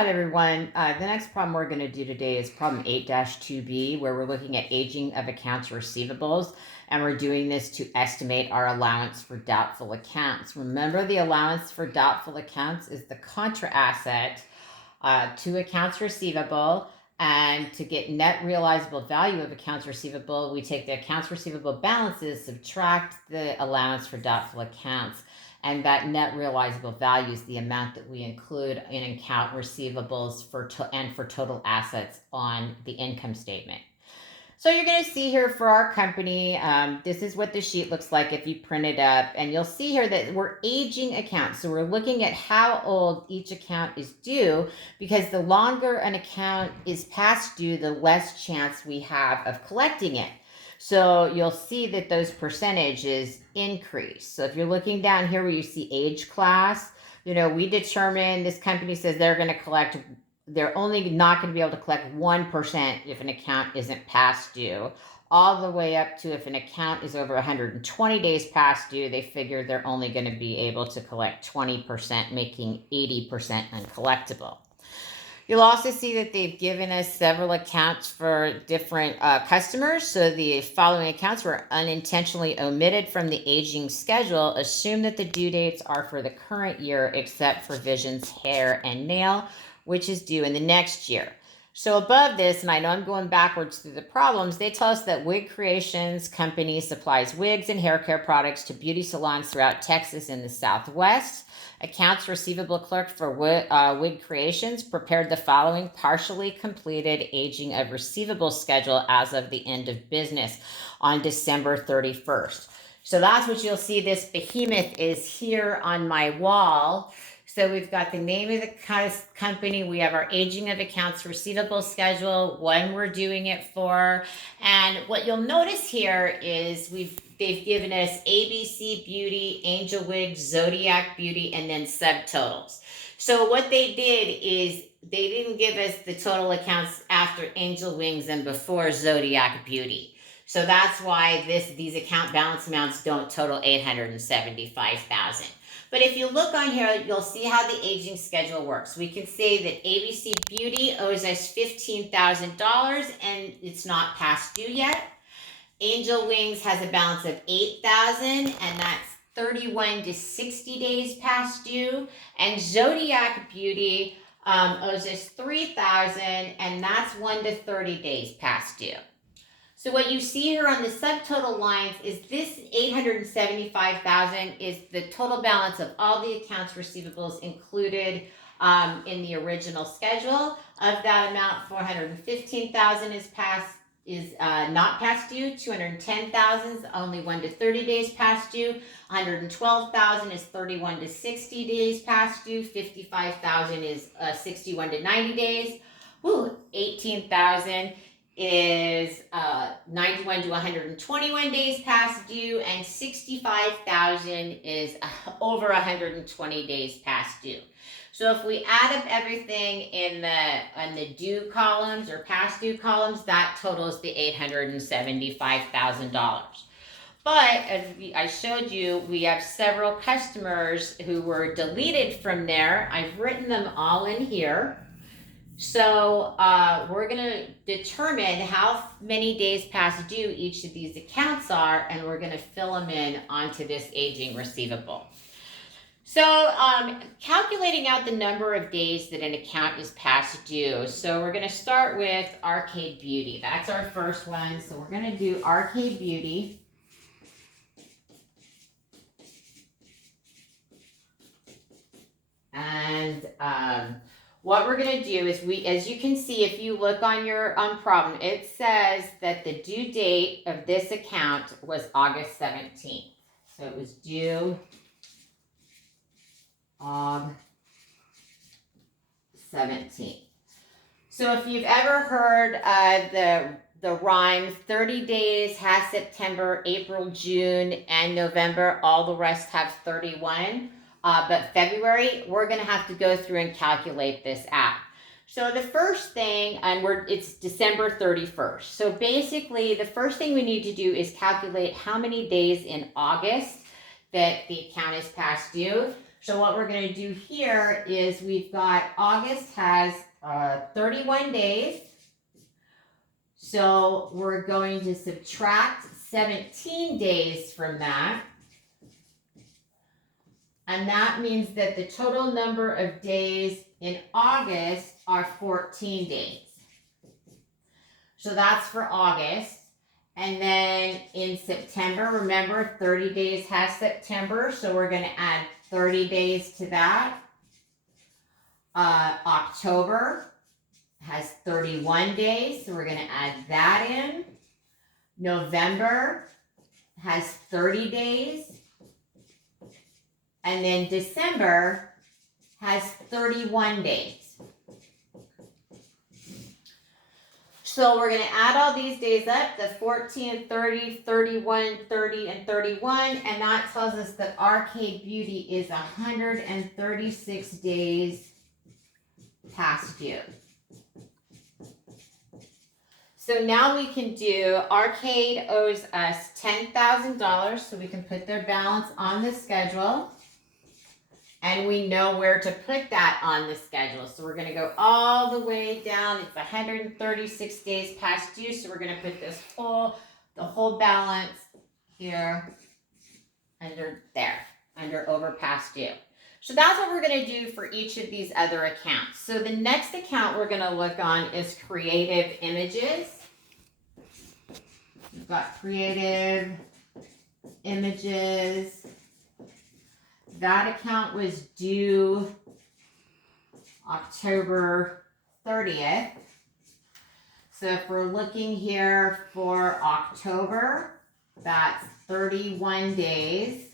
about everyone? The next problem we're going to do today is problem 8-2b, where we're looking at aging of accounts receivables, and we're doing this to estimate our allowance for doubtful accounts. Remember, the allowance for doubtful accounts is the contra asset to accounts receivable, and to get net realizable value of accounts receivable, we take the accounts receivable balances, subtract the allowance for doubtful accounts. And that net realizable value is the amount that we include in account receivables for total assets on the income statement. So you're going to see here for our company, this is what the sheet looks like if you print it up. And you'll see here that we're aging accounts. So we're looking at how old each account is due, because the longer an account is past due, the less chance we have of collecting it. So you'll see that those percentages increase. So if you're looking down here where you see age class, we determine, this company says they're only not going to be able to collect 1% if an account isn't past due, all the way up to if an account is over 120 days past due, they figure they're only going to be able to collect 20%, making 80% uncollectible. You'll also see that they've given us several accounts for different customers. So the following accounts were unintentionally omitted from the aging schedule. Assume that the due dates are for the current year, except for Vision's hair and nail, which is due in the next year. So above this, and I know I'm going backwards through the problems, they tell us that Wig Creations Company supplies wigs and hair care products to beauty salons throughout Texas and the Southwest. Accounts receivable clerk for Wig Creations prepared the following partially completed aging of receivable schedule as of the end of business on December 31st. So that's what you'll see. This behemoth is here on my wall. So we've got the name of the company, we have our aging of accounts receivable schedule, when we're doing it for, and what you'll notice here is they've given us ABC Beauty, Angel Wigs, Zodiac Beauty, and then subtotals. So what they did is they didn't give us the total accounts after Angel Wings and before Zodiac Beauty. So that's why these account balance amounts don't total $875,000. But if you look on here, you'll see how the aging schedule works. We can say that ABC Beauty owes us $15,000 and it's not past due yet. Angel Wings has a balance of $8,000 and that's 31 to 60 days past due. And Zodiac Beauty owes us $3,000 and that's 1 to 30 days past due. So what you see here on the subtotal lines is this $875,000 is the total balance of all the accounts receivables included in the original schedule. Of that amount, $415,000 is not past due. $210,000 is only 1 to 30 days past due. $112,000 is 31 to 60 days past due. $55,000 is 61 to 90 days. $18,000 is 91 to 121 days past due, and 65,000 is over 120 days past due. So if we add up everything in the due columns or past due columns, that totals the $875,000. But as I showed you, we have several customers who were deleted from there. I've written them all in here. So we're going to determine how many days past due each of these accounts are, and we're going to fill them in onto this aging receivable. So calculating out the number of days that an account is past due. So we're going to start with Arcade Beauty. That's our first one. So we're going to do Arcade Beauty. And what we're going to do is as you can see, if you look on your problem, it says that the due date of this account was August 17th. So it was due August 17th. So if you've ever heard the rhyme, 30 days has September, April, June, and November, all the rest have 31. But February, we're going to have to go through and calculate this out. So the first thing, it's December 31st. So basically, the first thing we need to do is calculate how many days in August that the account is past due. So what we're going to do here is we've got August has 31 days. So we're going to subtract 17 days from that. And that means that the total number of days in August are 14 days. So that's for August. And then in September, remember 30 days has September, so we're going to add 30 days to that. October has 31 days, so we're going to add that in. November has 30 days. And then December has 31 days. So we're going to add all these days up, the 14, 30, 31, 30, and 31, and that tells us that Arcade Beauty is 136 days past due. So now we can do, Arcade owes us $10,000, so we can put their balance on the schedule. And we know where to put that on the schedule. So we're going to go all the way down. It's 136 days past due. So we're going to put the whole balance here under there, under over past due. So that's what we're going to do for each of these other accounts. So the next account we're going to look on is Creative Images. We've got Creative Images. That account was due October 30th. So if we're looking here for October, that's 31 days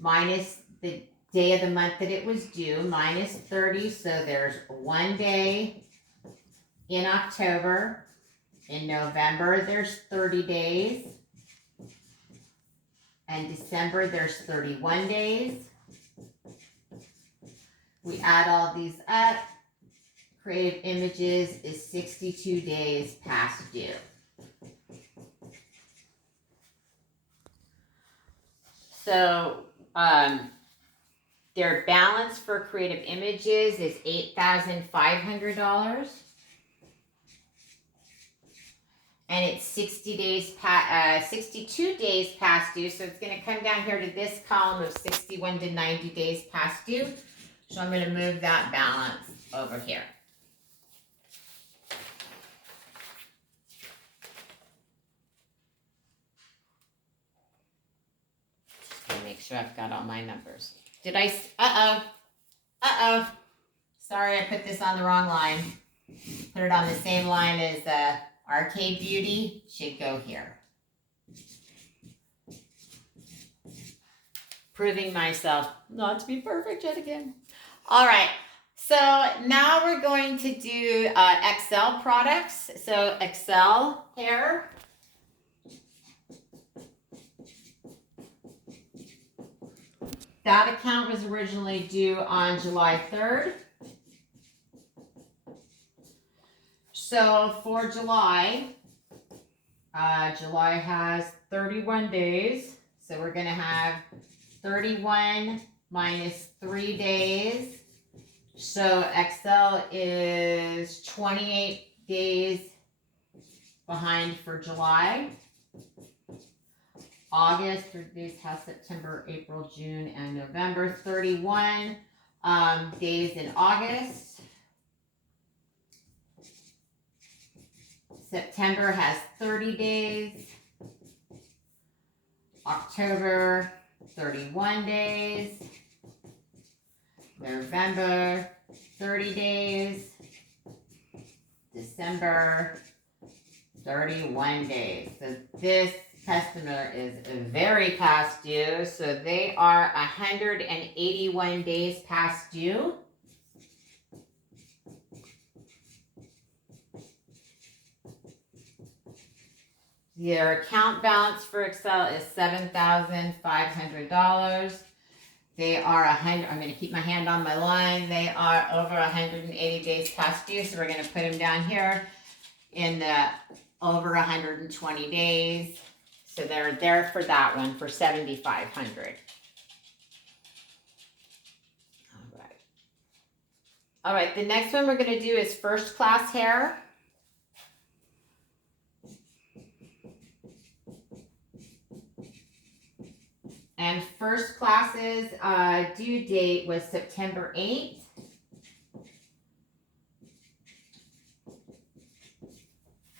minus the day of the month that it was due, minus 30. So there's 1 day in October. In November, there's 30 days. And December, there's 31 days. We add all these up. Creative Images is 62 days past due. So their balance for Creative Images is $8,500. And it's 62 days past due. So it's going to come down here to this column of 61 to 90 days past due. So I'm going to move that balance over here. Just going to make sure I've got all my numbers. Did I? Sorry, I put this on the wrong line. Put it on the same line as Arcade Beauty. Should go here. Proving myself not to be perfect yet again. All right. So now we're going to do Excel products. So Excel here. That account was originally due on July 3rd. So for July, July has 31 days. So we're going to have 31 minus 3 days. So Excel is 28 days behind for July. August, 30 days has September, April, June, and November. 31 days in August. September has 30 days. October, 31 days. November, 30 days. December, 31 days. So this customer is very past due. So they are 181 days past due. Your account balance for Excel is $7,500. They are I'm going to keep my hand on my line. They are over 180 days past due. So we're going to put them down here in the over 120 days. So they're there for that one for $7,500. All right, the next one we're going to do is first class hair. And first class's due date was September 8th.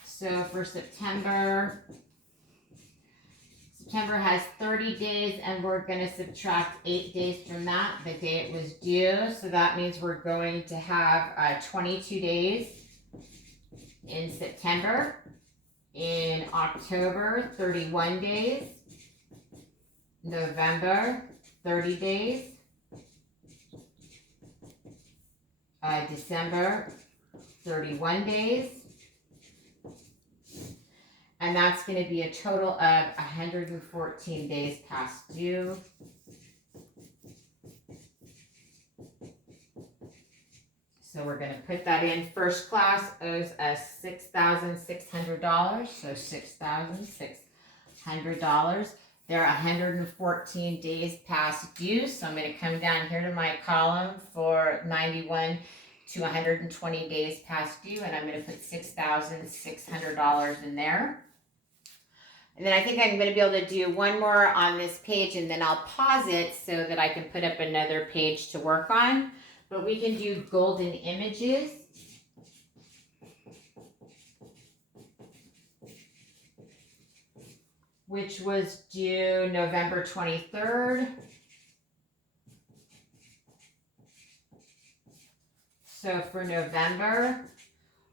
So for September has 30 days, and we're going to subtract 8 days from that, the day it was due. So that means we're going to have 22 days in September. In October, 31 days. November, 30 days. December, 31 days. And that's going to be a total of 114 days past due. So we're going to put that in. First class owes us $6,600. So $6,600. They're 114 days past due. So I'm going to come down here to my column for 91 to 120 days past due. And I'm going to put $6,600 in there. And then I think I'm going to be able to do one more on this page, and then I'll pause it so that I can put up another page to work on. But we can do golden images. Which was due November 23rd. So for November,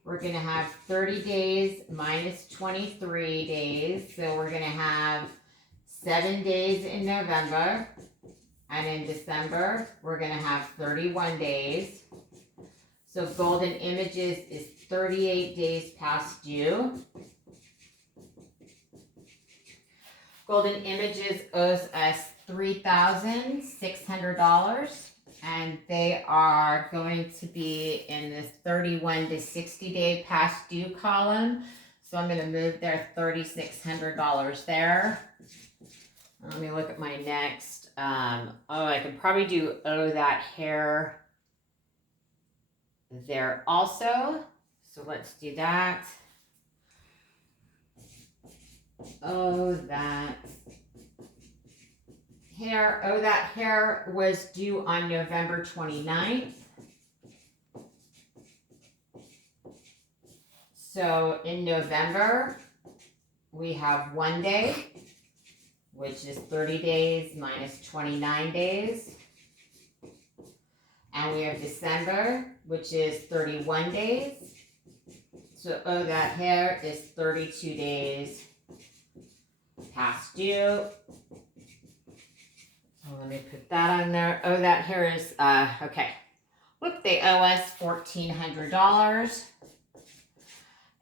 we're going to have 30 days minus 23 days. So we're going to have 7 days in November. And in December, we're going to have 31 days. So golden images is 38 days past due. Golden Images owes us $3,600, and they are going to be in this 31 to 60 day past due column. So I'm going to move their $3,600 there. Let me look at my next. I could probably do owe that hair there also. So let's do that. Oh, that hair. Oh, that hair was due on November 29th. So in November, we have 1 day, which is 30 days minus 29 days. And we have December, which is 31 days. So oh, that hair is 32 days past due. So let me put that on there. Oh, that hair is, okay. Whoop, they owe us $1,400.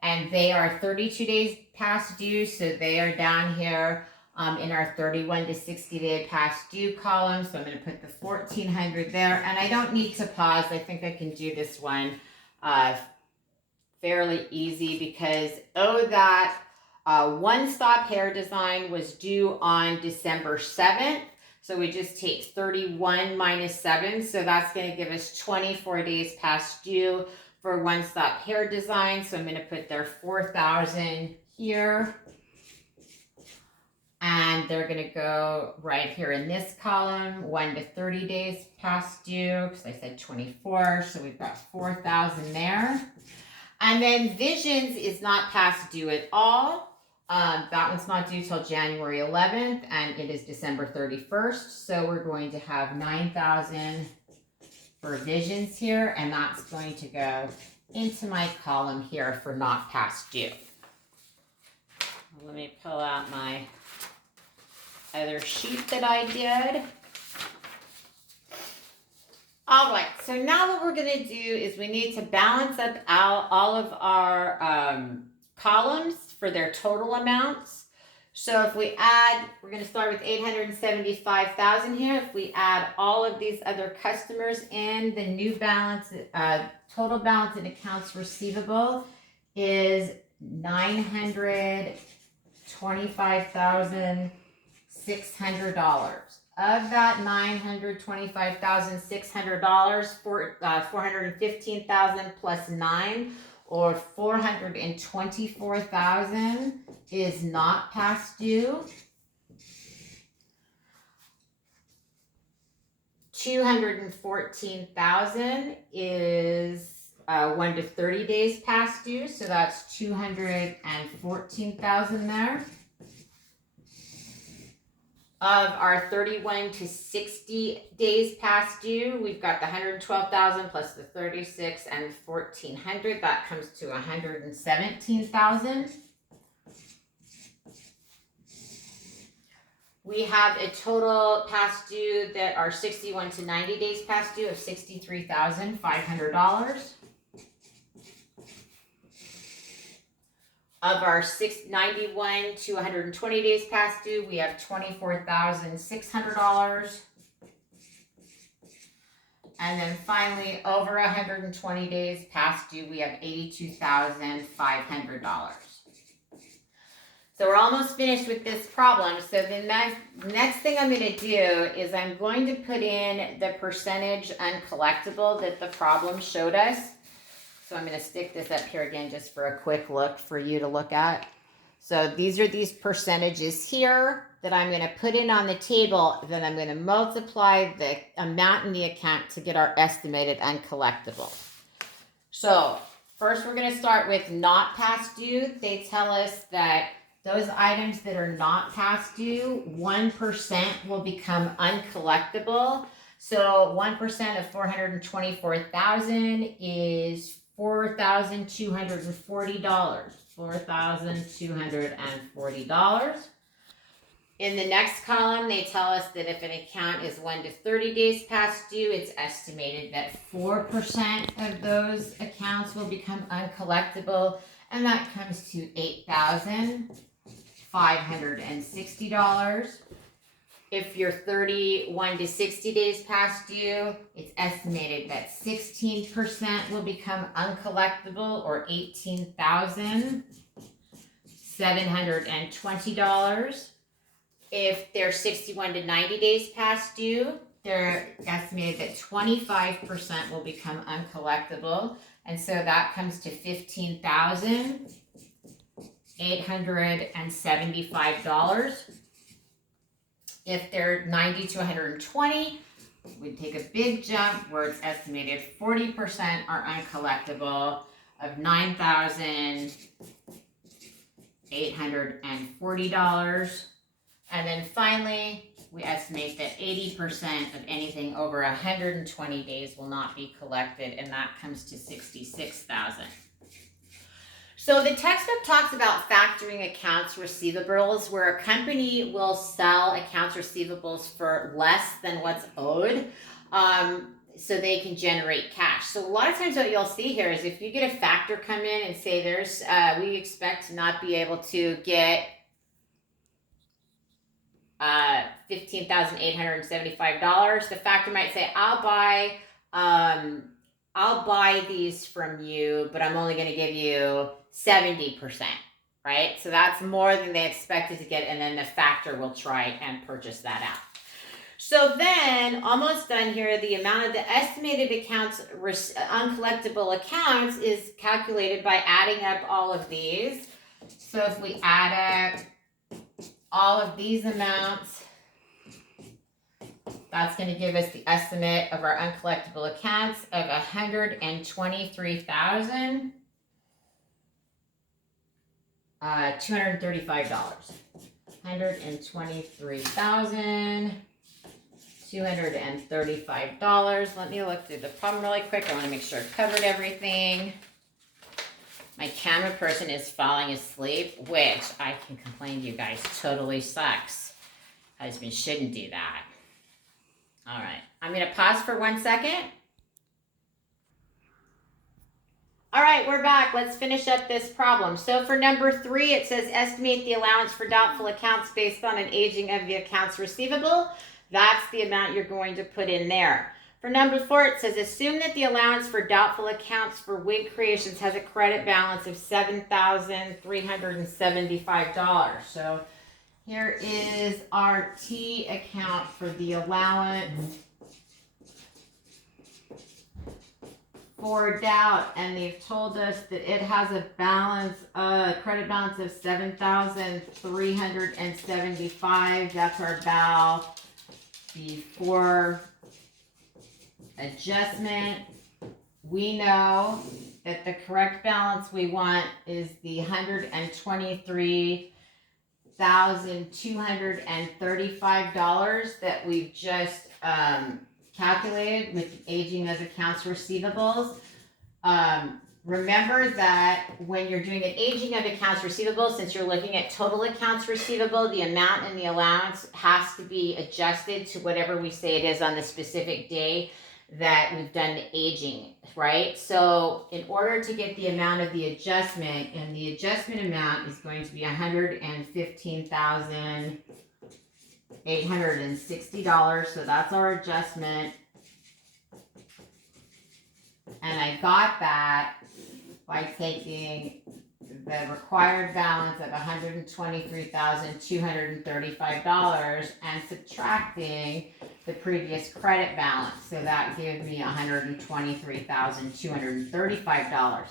And they are 32 days past due, so they are down here in our 31 to 60 day past due column. So I'm going to put the $1,400 there. And I don't need to pause. I think I can do this one fairly easy because that One Stop Hair Design was due on December 7th. So we just take 31 minus 7. So that's going to give us 24 days past due for One Stop Hair Design. So I'm going to put their $4,000 here. And they're going to go right here in this column, 1 to 30 days past due, because I said 24. So we've got $4,000 there. And then Visions is not past due at all. That one's not due till January 11th, and it is December 31st. So we're going to have $9,000 for Visions here, and that's going to go into my column here for not past due. Let me pull out my other sheet that I did. All right, so now what we're going to do is we need to balance up all of our columns for their total amounts. So if we add, we're going to start with $875,000 here. If we add all of these other customers in, the new balance, total balance in accounts receivable is $925,600. Of that $925,600, $415,000 plus 9, or $424,000 is not past due. $214,000 is 1 to 30 days past due, so that's $214,000 there. Of our 31 to 60 days past due, we've got the 112,000 plus the 36 and 1,400. That comes to 117,000. We have a total past due that are 61 to 90 days past due of $63,500. Of our 91 to 120 days past due, we have $24,600. And then finally, over 120 days past due, we have $82,500. So we're almost finished with this problem. So the next thing I'm going to do is I'm going to put in the percentage uncollectible that the problem showed us. So I'm going to stick this up here again just for a quick look for you to look at. So these are these percentages here that I'm going to put in on the table. Then I'm going to multiply the amount in the account to get our estimated uncollectible. So first we're going to start with not past due. They tell us that those items that are not past due, 1% will become uncollectible. So 1% of 424,000 is $4,240. $4,240. In the next column, they tell us that if an account is 1 to 30 days past due, it's estimated that 4% of those accounts will become uncollectible, and that comes to $8,560. If you're 31 to 60 days past due, it's estimated that 16% will become uncollectible, or $18,720. If they're 61 to 90 days past due, they're estimated that 25% will become uncollectible, and so that comes to $15,875. If they're 90 to 120, we take a big jump where it's estimated 40% are uncollectible, of $9,840. And then finally, we estimate that 80% of anything over 120 days will not be collected, and that comes to $66,000. So the textbook talks about factoring accounts receivables, where a company will sell accounts receivables for less than what's owed, so they can generate cash. So a lot of times what you'll see here is if you get a factor come in and say we expect to not be able to get $15,875, the factor might say, I'll buy these from you, but I'm only going to give you 70%, right? So that's more than they expected to get, and then the factor will try and purchase that out. So then, almost done here, the amount of the estimated accounts, uncollectible accounts, is calculated by adding up all of these. So if we add up all of these amounts, that's going to give us the estimate of our uncollectible accounts of $123,235. $123,235. Let me look through the problem really quick. I want to make sure I've covered everything. My camera person is falling asleep, which I can complain to you guys totally sucks. Husband shouldn't do that. All right, I'm going to pause for 1 second. All right, we're back. Let's finish up this problem. So for number 3, it says estimate the allowance for doubtful accounts based on an aging of the accounts receivable. That's the amount you're going to put in there. For number 4, it says assume that the allowance for doubtful accounts for wig creations has a credit balance of $7,375. So Here is our T account for the allowance for doubt, and they've told us that it has a balance, credit balance of $7,375. That's our BAL before adjustment. We know that the correct balance we want is the $123,235 that we've just calculated with the aging of accounts receivables. Remember that when you're doing an aging of accounts receivable, since you're looking at total accounts receivable, the amount in the allowance has to be adjusted to whatever we say it is on the specific day that we've done the aging, right? So in order to get the amount of the adjustment, and the adjustment amount is going to be $115,860. So that's our adjustment. And I got that by taking the required balance of $123,235 and subtracting the previous credit balance. So that gives me $123,235.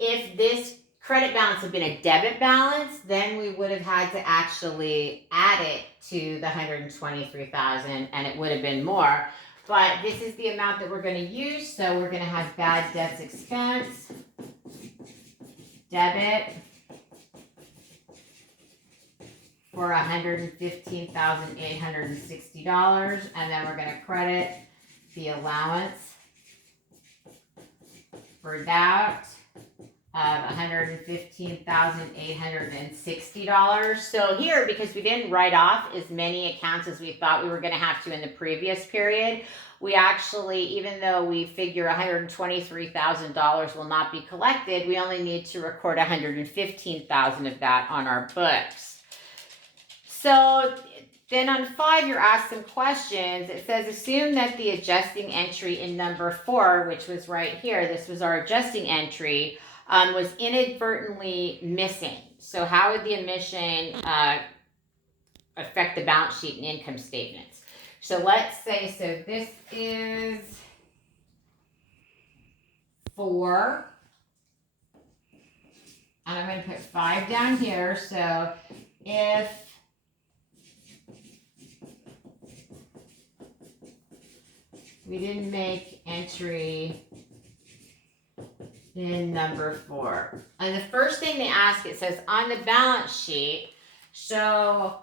If this credit balance had been a debit balance, then we would have had to actually add it to the $123,000 and it would have been more. But this is the amount that we're going to use, so we're going to have bad debts expense, debit for $115,860, and then we're going to credit the allowance for doubt of $115,860. So here, because we didn't write off as many accounts as we thought we were going to have to in the previous period, we actually, even though we figure $123,000 will not be collected, we only need to record $115,000 of that on our books. So then on 5, you're asked some questions. It says, assume that the adjusting entry in number 4, which was right here, this was our adjusting entry, was inadvertently missing. So how would the omission affect the balance sheet and income statements? So let's say, so this is 4, and I'm going to put 5 down here. So if we didn't make entry in number 4. And the first thing they ask, it says on the balance sheet, so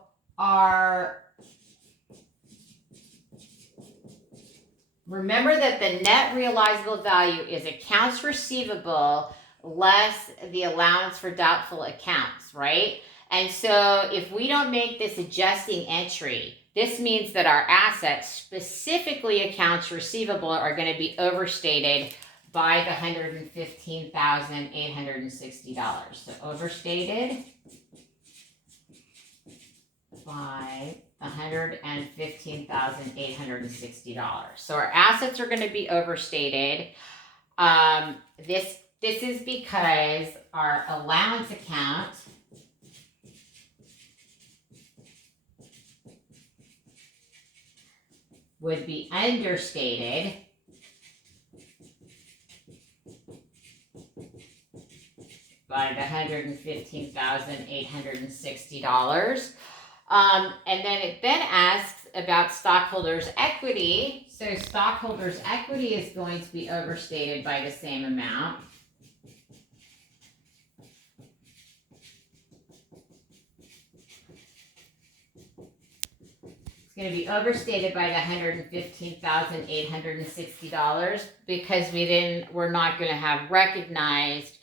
remember that the net realizable value is accounts receivable less the allowance for doubtful accounts, right? And so if we don't make this adjusting entry, this means that our assets, specifically accounts receivable, are going to be overstated by the $115,860. So overstated by $115,860. So our assets are going to be overstated. This is because our allowance account would be understated by the $115,860. And then it asks about stockholders' equity. So stockholders' equity is going to be overstated by the same amount. It's going to be overstated by the $115,860 because we're not going to have recognized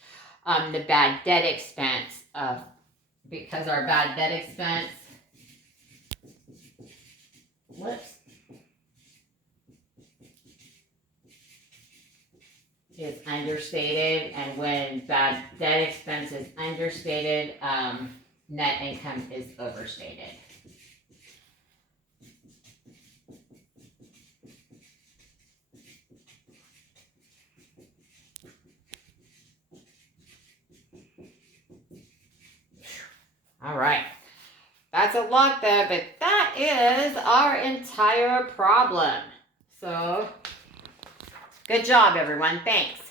the bad debt expense because our bad debt expense, is understated, and when bad debt expense is understated, net income is overstated. All right. That's a lot there, but that is our entire problem. So, good job, everyone. Thanks.